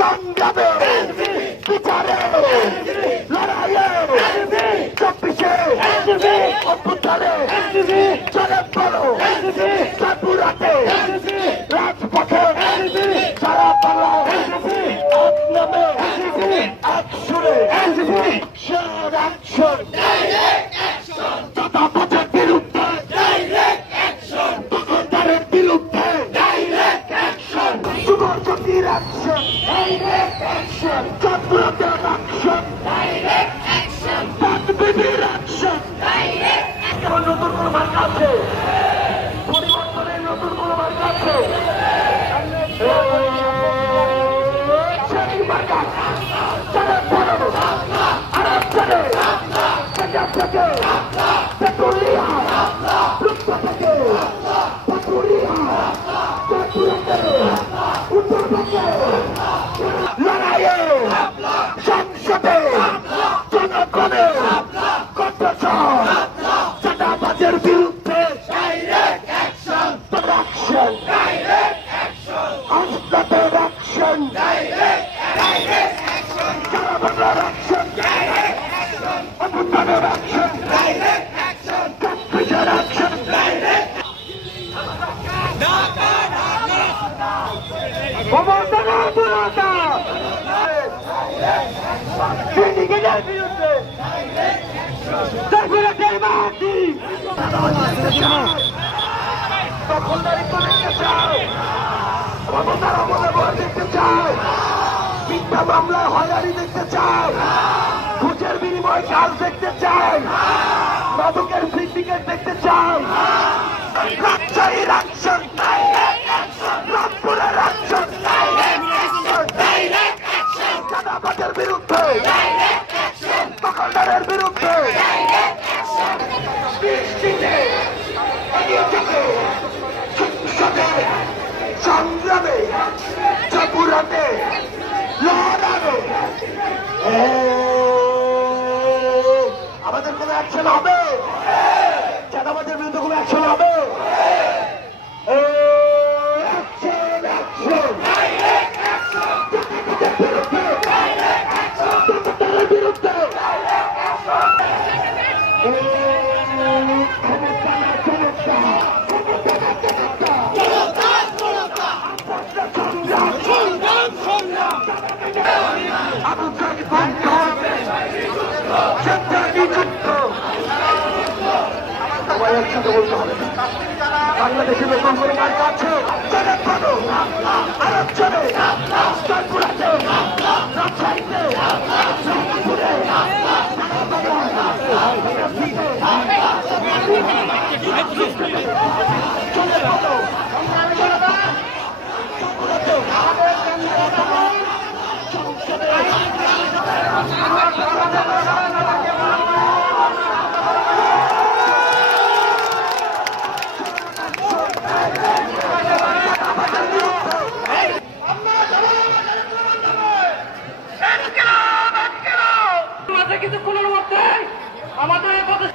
সংগ্রামে, বিচারে, লড়াইয়ে, চব্বিশে অভ্যুত্থানে, চলে বলো ত্রিপুরাতে, রাজপথে, সারা বাংলা এক নামে, এক সুরে শের অ্যাকশন যুবশক্তির অ্যাকশন চন্দ্রদের অ্যাকশন action! অ্যাকশন এখন নতুন কোন মার্কা আছে? পরিবর্তনের নতুন কোন মার্কা আছে? দুরতা সিন্ডিকেটের বিরুদ্ধে দেখতে চাও ক্ষমতার দেখতে চাও মিথ্যা দেখতে চাও ঘুষের বিনিময় কাজ দেখতে চাই মাদকের সিন্ডিকেট দেখতে চাও রাজশাহীর অ্যাকশন রামপুরের অ্যাকশন চাঁদাবাজের বিরুদ্ধে দখলদারের বিরুদ্ধে সবাই একসাথে বলতে হবে। বাংলাদেশে বেতন করে মার কাছে কিছুক্ষণের মধ্যে আমাদের কথা